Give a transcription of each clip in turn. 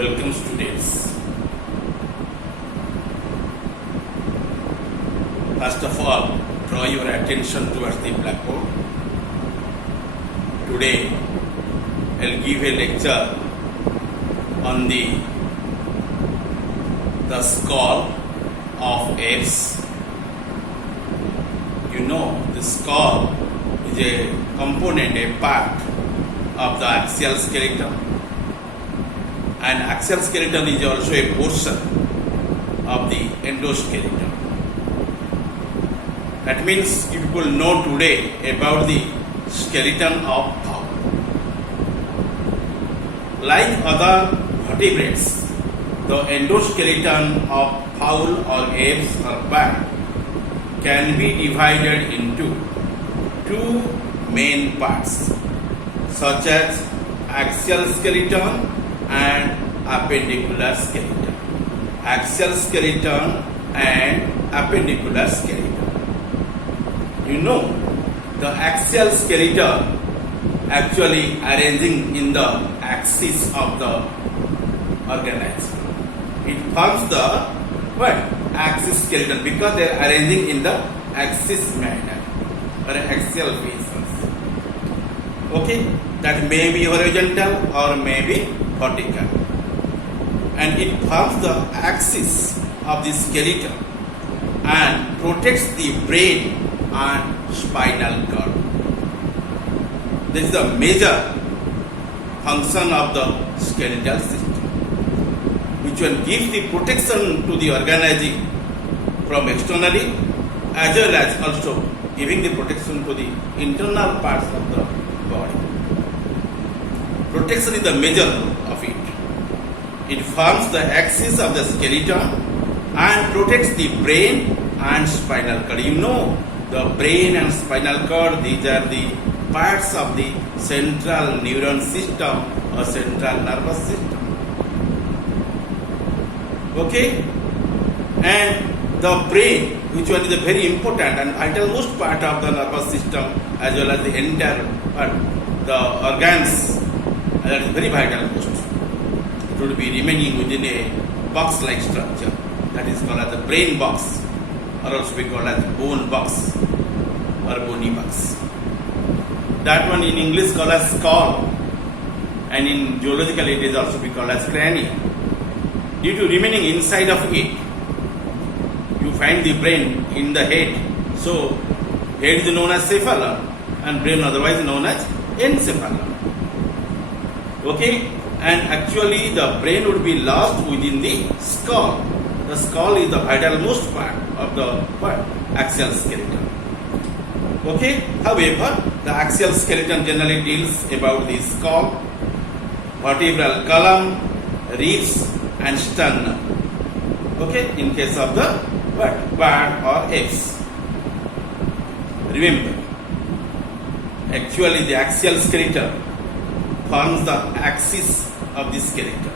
Welcome students. First of all, draw your attention towards the blackboard. Today, I'll give a lecture on the skull of apes. You know, the skull is a component, a part of the axial skeleton. And axial skeleton is also a portion of the endoskeleton. That means you people know today about the skeleton of fowl. Like other vertebrates, the endoskeleton of fowl or apes or bat can be divided into two main parts, such as axial skeleton and appendicular skeleton. Axial skeleton and appendicular skeleton. You know, the axial skeleton actually arranging in the axis of the organism. It forms the axis skeleton because they are arranging in the axis manner or axial faces. Okay, that may be horizontal or may be vertical, and it forms the axis of the skeleton and protects the brain and spinal cord. This is the major function of the skeletal system, which one gives the protection to the organism from externally, as well as also giving the protection to the internal parts of the body. Protection is the major role of it. It forms the axis of the skeleton and protects the brain and spinal cord. You know, the brain and spinal cord, these are the parts of the central neuron system or central nervous system. Okay? And the brain, which one is a very important and vital most part of the nervous system, as well as the entire part, the organs, that is very vital most. It would be remaining within a box-like structure that is called as the brain box, or also be called as bone box or bony box. That one in English called as skull, and in zoological it is also be called as cranium. Due to remaining inside of it, you find the brain in the head. So head is known as cephalon and brain otherwise known as encephalon. Okay, and actually the brain would be lost within the skull. The skull is the vital most part of the axial skeleton. Okay, however, the axial skeleton generally deals about the skull, vertebral column, ribs and sternum. Okay, in case of the bird or apes. Remember, actually the axial skeleton forms the axis of the skeleton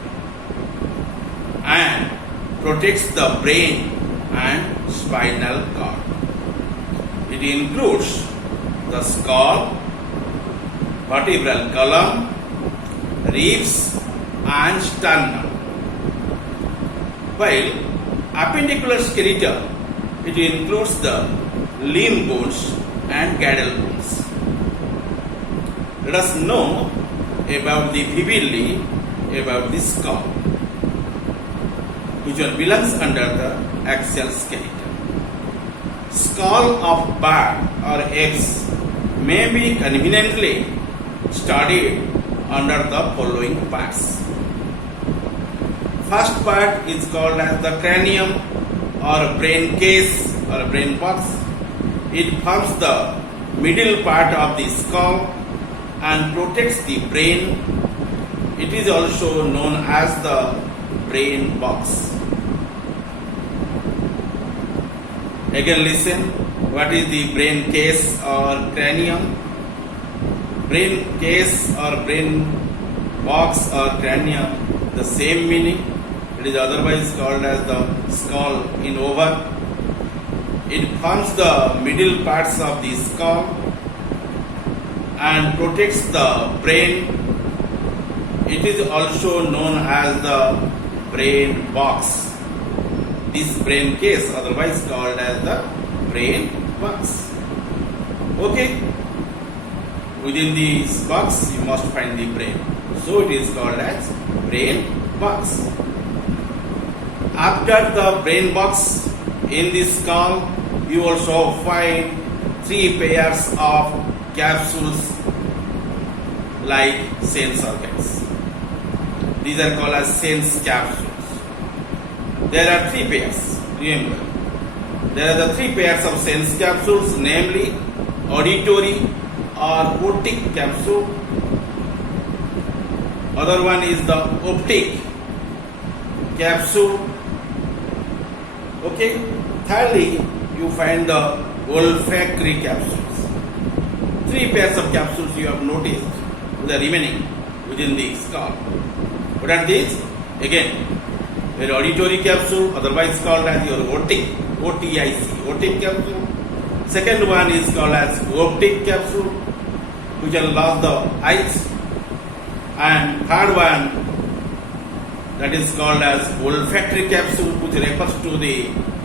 and protects the brain and spinal cord. It includes the skull, vertebral column, ribs and sternum. While appendicular skeleton, it includes the limb bones and gadol bones. Let us know about the vividly about the skull, which one belongs under the axial skeleton. Skull of bird or apes may be conveniently studied under the following parts. First part is called as the cranium or brain case or brain box. It forms the middle part of the skull and protects the brain. It is also known as the brain box. Again listen, what is the brain case or cranium? Brain case or brain box or cranium, the same meaning. It is otherwise called as the skull in oval. It forms the middle parts of the skull and protects the brain It is also known as the brain box. This brain case, otherwise called as the brain box. Okay? Within this box, you must find the brain. So it is called as brain box. After the brain box, in this skull, you also find 3 pairs of capsules like sense organs. These are called as sense capsules. There are 3 pairs, remember. There are the 3 pairs of sense capsules, namely auditory or otic capsule. Other one is the optic capsule. Okay. Thirdly, you find the olfactory capsules. 3 pairs of capsules you have noticed, the remaining within the skull. What are these? Again, your auditory capsule, otherwise called as your otic, OTIC, otic capsule. Second one is called as optic capsule, which allows the eyes. And third one, that is called as olfactory capsule, which refers to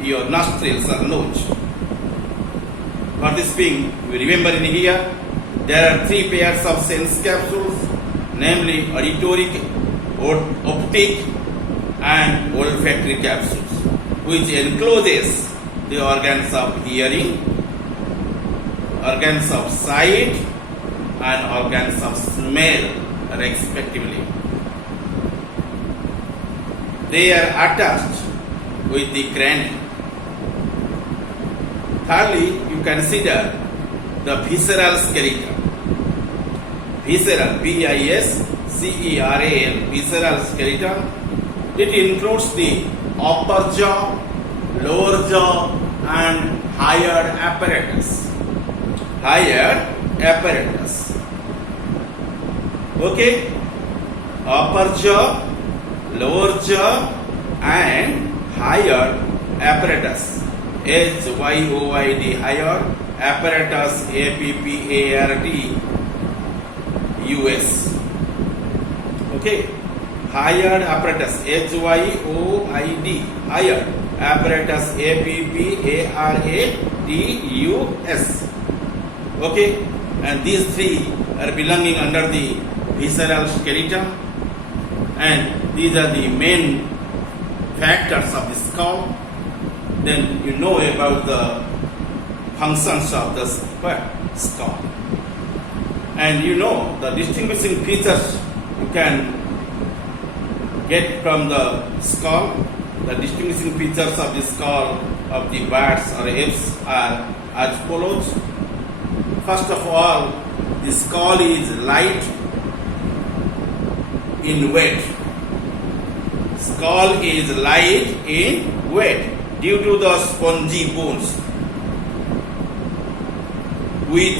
your nostrils or nose. For this being, you remember in here, there are 3 pairs of sense capsules, namely auditory, optic, and olfactory capsules, which encloses the organs of hearing, organs of sight, and organs of smell, respectively. They are attached with the cranium. Thirdly, you consider the visceral skeleton. Visceral, V-I-S-C-E-R-A-L, visceral skeleton. It includes the upper jaw, lower jaw, and higher apparatus. Higher apparatus. Okay? Upper jaw, lower jaw, and higher apparatus. H-Y-O-I-D, higher apparatus, A-P-P-A-R-T-U-S. Okay? Higher apparatus, H-Y-O-I-D, higher apparatus, A-P-P-A-R-A-T-U-S. Okay? And these 3 are belonging under the visceral skeleton, and these are the main factors of the skull. Then you know about the functions of the skull, and you know the distinguishing features you can get from the skull. The distinguishing features of the skull of the birds or apes are as follows. First of all, the skull is light in weight. Skull is light in weight due to the spongy bones with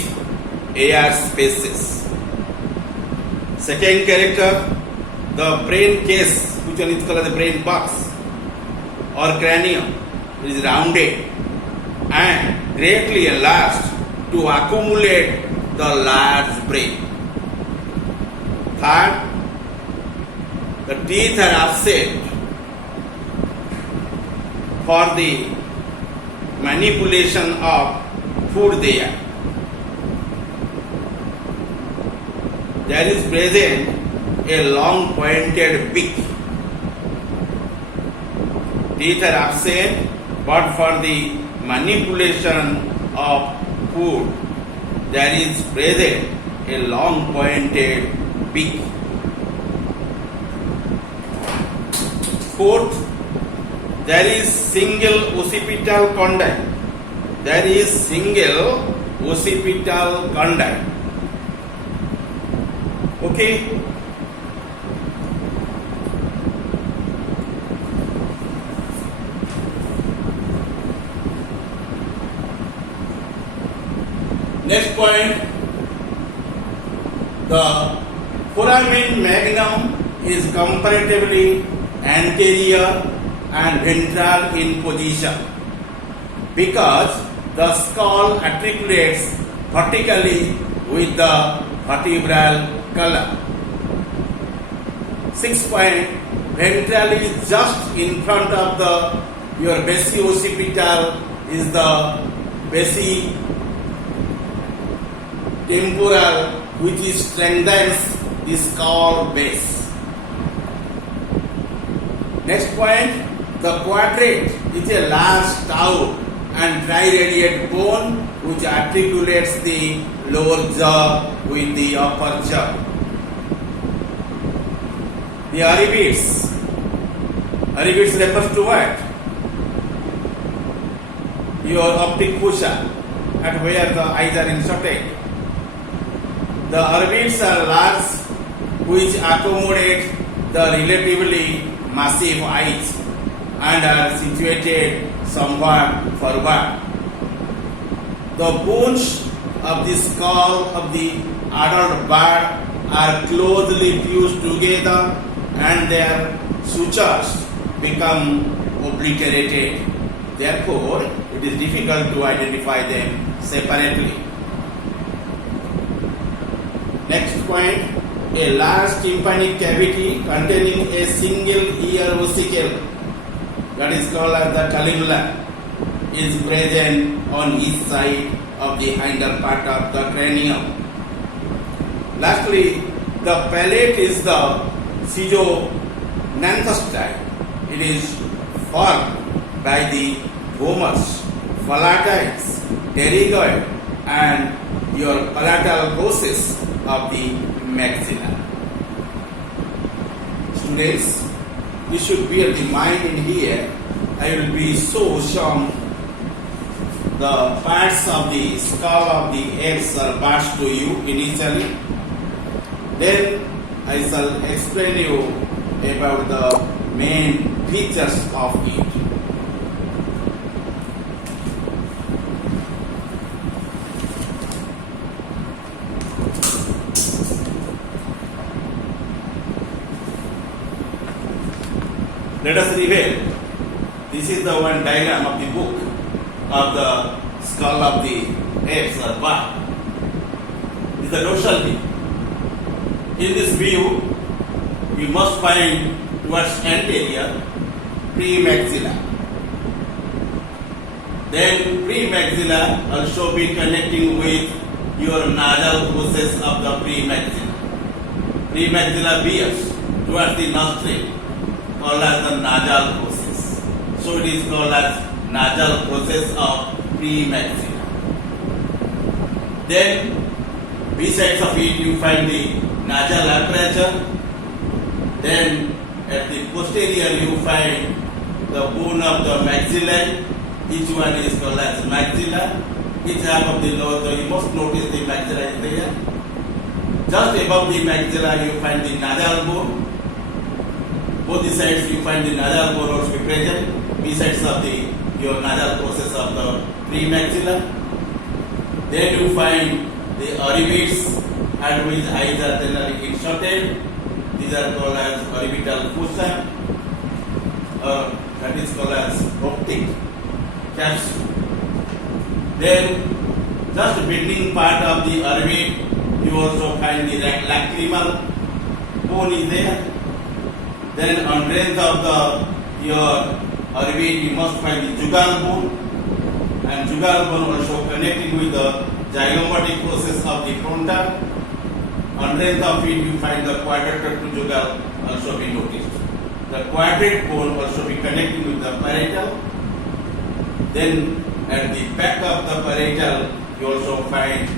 air spaces. Second character, the brain case, which one is called the brain box or cranium, is rounded and greatly enlarged to accumulate the large brain. Third, the teeth are offset for the manipulation of food there. There is present a long pointed beak. Teeth are absent, but for the manipulation of food, there is present a long pointed beak. Fourth, there is single occipital condyle. There is single occipital condyle. Okay. Next point, the foramen magnum is comparatively anterior and ventral in position because the skull articulates vertically with the vertebral column. Sixth point, ventral is just in front of your basioccipital is the basitemporal, which is strengthens the skull base. Next point, the quadrate is a large stout and triradiate bone which articulates the lower jaw with the upper jaw. The orbits refers to what? Your optic fossa, at where the eyes are inserted. The orbits are large, which accommodate the relatively massive eyes and are situated somewhat forward. The bones of the skull of the adult bird are closely fused together and their sutures become obliterated. Therefore, it is difficult to identify them separately. Next point, a large tympanic cavity containing a single ear vesicle, that is called as the columella, is present on each side of the hinder part of the cranium. Lastly, the palate is the schizognathocyte. It is formed by the vomus, palatines, pterygoid, and your palatal process of the maxilla. Students, you should bear the mind in here. I will be shown the parts of the skull of the apes are passed to you initially. Then I shall explain you about the main features of it. Let us reveal. This is the one diagram of the book of the skull of the apes or bird. This is the dorsal view. In this view, we must find towards anterior premaxilla. Then premaxilla also be connecting with your nasal process of the premaxilla. Premaxilla bears towards the nostril, called as the nasal process. So it is called as nasal process of premaxilla. Then besides of it you find the nasal aperture. Then at the posterior you find the bone of the maxilla. Each one is called as maxilla. Each half of the lower jaw, you must notice the maxilla is there. Just above the maxilla you find the nasal bone. Both the sides you find the nasal bone also present. Besides of your nasal process of the premaxilla. Then you find the orbits at which eyes are generally inserted. These are called as orbital fossa, or that is called as optic capsule. Then just between part of the orbit you also find the lacrimal bone is there. Then on length of your orbit you must find the jugal bone, and jugal bone also connecting with the zygomatic process of the frontal. On length of it you find the quadrator to jugal also be noticed. The quadrate bone also be connecting with the parietal. Then at the back of the parietal you also find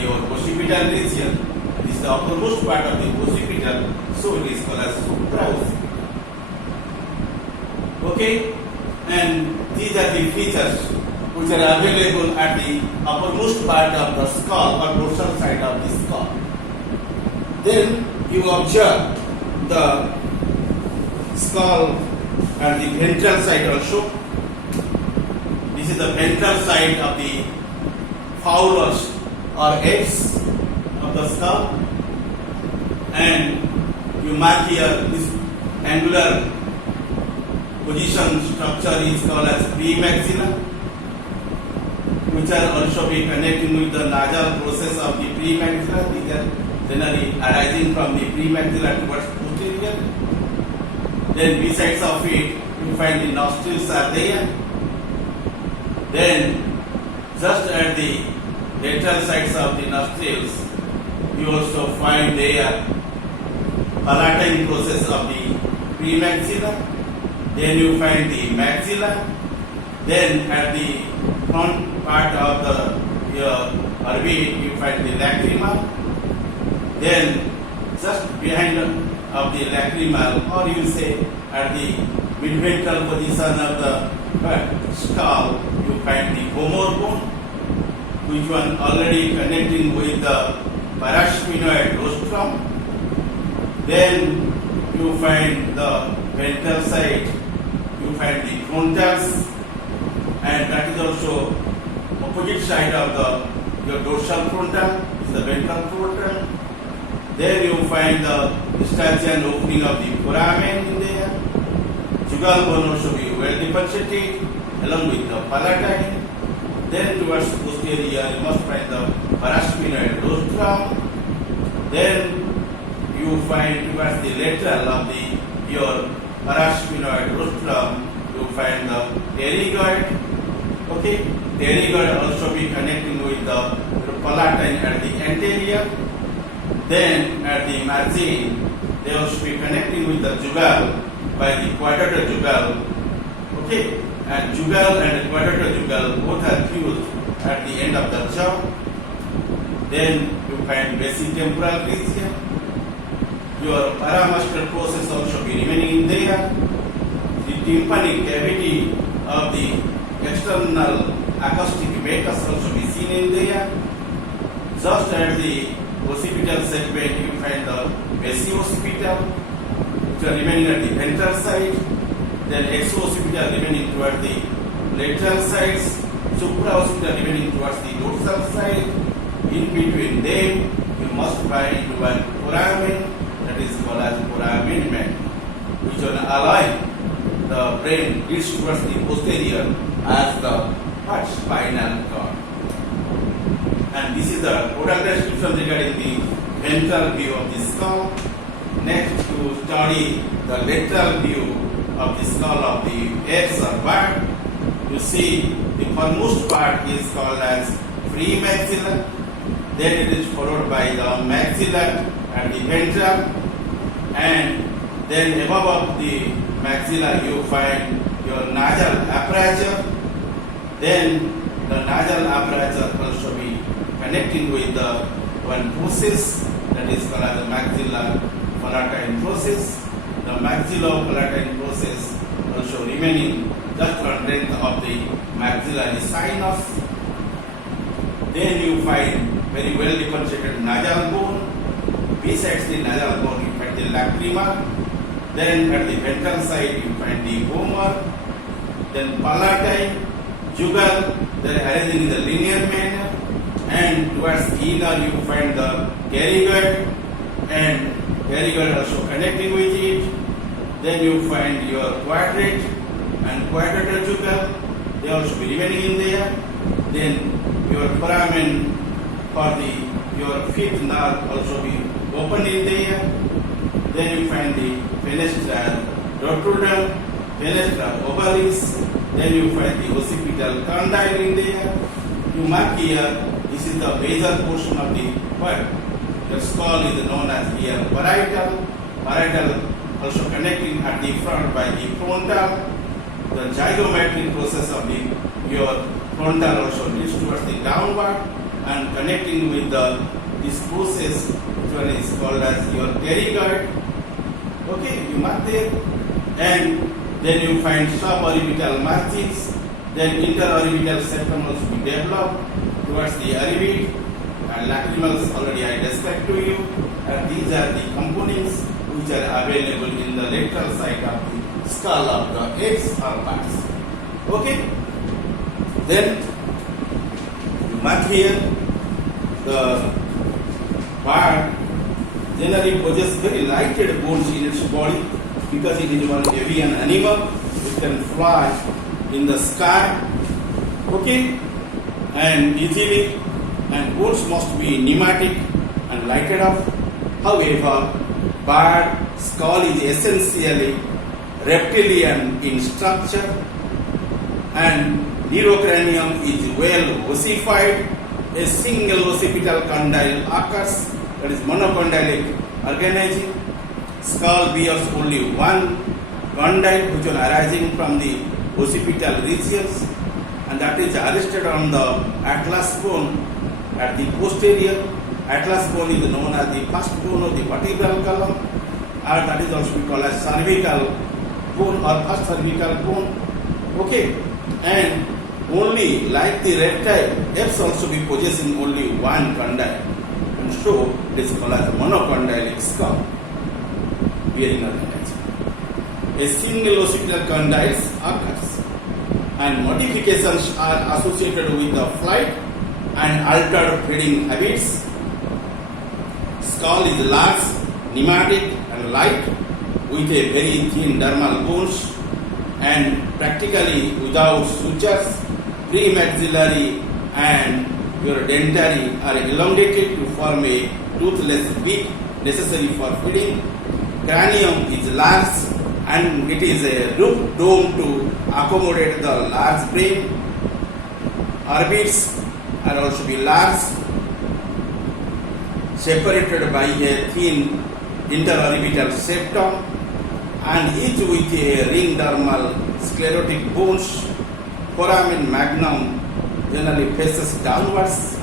your occipital region. This is the uppermost part of the occipital, so it is called as supraoccipital. Okay, and these are the features which are available at the uppermost part of the skull or dorsal side of the skull. Then you observe the skull at the ventral side also. This is the ventral side of the fowlers or apes of the skull, and you mark here this angular position structure is called as premaxilla, which are also be connecting with the nasal process of the premaxilla. These are generally arising from the premaxilla towards posterior. Then besides of it, you find the nostrils are there. Then just at the lateral sides of the nostrils, you also find there palatine process of the premaxilla. Then you find the maxilla. Then at the front part of the orbit, you find the lacrima. Then just behind of the lacrimal, or you say at the midventral position of the skull, you find the homor bone, which one already connecting with the parasphenoid rostrum. Then you find the ventral side, you find the frontals, and that is also opposite side of your dorsal frontal, is the ventral frontal. Then you find the Eustachian opening of the foramen in there. Jugal bone also be well differentiated along with the palatine. Then towards posterior you must find the parasphenoid rostrum. Then you find towards the lateral of your parasphenoid rostrum, you find the pterygoid. Okay, pterygoid also be connecting with the palatine at the anterior. Then at the margin, they also be connecting with the jugal by the quadrator jugal. Okay, and jugal and quadrator jugal both are fused at the end of the jaw. Then you find basitemporal region. Your paramuscular process also be remaining in there. The tympanic cavity of the external acoustic meatus also be seen in there. Just at the occipital segment, you find the basioccipital, which are remaining at the ventral side. Then exoccipital remaining towards the lateral sides. Supraoccipital remaining towards the dorsal side. In between them, you must find one foramen, that is called as foramen magnum, which will align the brain leads towards the posterior as the spinal cord. And this is the total description regarding the ventral view of the skull. Next, to study the lateral view of the skull of the eggs or bird. You see, the foremost part is called as premaxilla. Then it is followed by the maxilla at the ventral, and then above the maxilla you find your nasal aperture. Then the nasal aperture also be connecting with the one process that is called as the maxillopalatine process. The maxillopalatine process also remaining just on length of the maxillary sinus. Then you find very well differentiated nasal bone. Besides the nasal bone, you find the lacrima. Then at the ventral side, you find the homor. Then palatine, jugal, they are arranged in the linear manner. And towards the inner, you find the pterygoid, and pterygoid also connecting with it. Then you find your quadrate and quadrator jugal. They also be remaining in there. Then your foramen for your fifth nerve also be open in there. Then you find the fenestra rotundum, fenestra ovalis. Then you find the occipital condyle in there. You mark here, this is the basal portion of the what? The skull is known as here parietal. Parietal also connecting at the front by the frontal. The zygomatic process of your frontal also leads towards the downward and connecting with this process, which one is called as your pterygoid. Okay, you mark there. And then you find suborbital margins. Then interorbital septum also be developed towards the orbit, and lacrimals already I described to you. And these are the components which are available in the lateral side of the skull of the eggs or parts. Okay. Then you mark here the bird generally possesses very lighted bones in its body because it is one avian animal. It can fly in the sky, okay, and easily, and bones must be pneumatic and lighted up. However, bird skull is essentially reptilian in structure and neurocranium is well ossified. A single occipital condyle occurs, that is monocondylic organism. Skull bears only one condyle which is arising from the occipital regions, and that is arrested on the atlas bone at the posterior. Atlas bone is known as the first bone of the vertebral column, and that is also called as cervical bone or first cervical bone. Okay, and only like the reptile, apes also be possessing only one condyle, and so it is called as monocondylic skull bearing organism. A single occipital condyle occurs, and modifications are associated with the flight and altered feeding habits. Skull is large, pneumatic and light with a very thin dermal bones and practically without sutures. Premaxillary and your dentary are elongated to form a toothless beak necessary for feeding. Cranium is large and it is a roof dome to accommodate the large brain. Orbits are also be large, separated by a thin interorbital septum and each with a ring dermal sclerotic bones. Foramen magnum generally faces downwards.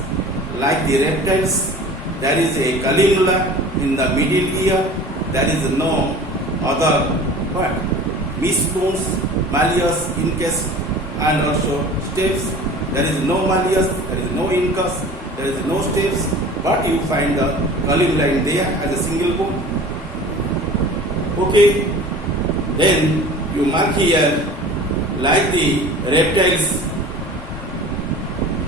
Like the reptiles, there is a columella in the middle ear. There is no other bones, malleus, incus, and also stapes. There is no malleus, there is no incus, there is no stapes, but you find the columella in there as a single bone. Okay, then you mark here, like the reptiles,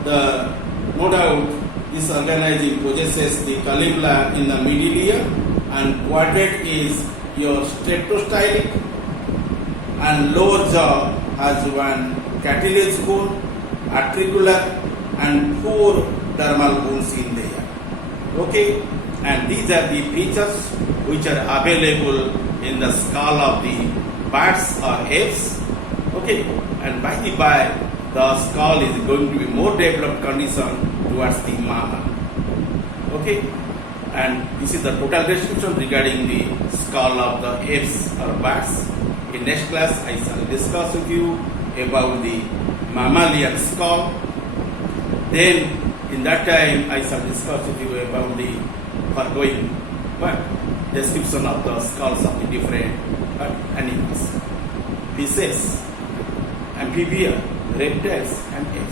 no doubt this organism possesses the columella in the middle ear, and quadrate is your streptostylic, and lower jaw has one cartilage bone, articular, and 4 dermal bones in there. Okay, and these are the features which are available in the skull of the birds or apes. Okay, and by the skull is going to be more developed condition towards the mammal. Okay, and this is the total description regarding the skull of the apes or birds. In next class, I shall discuss with you about the mammalian skull. Then, in that time, I shall discuss with you about the foregoing description of the skulls of the different animals, fishes, amphibians, reptiles, and apes.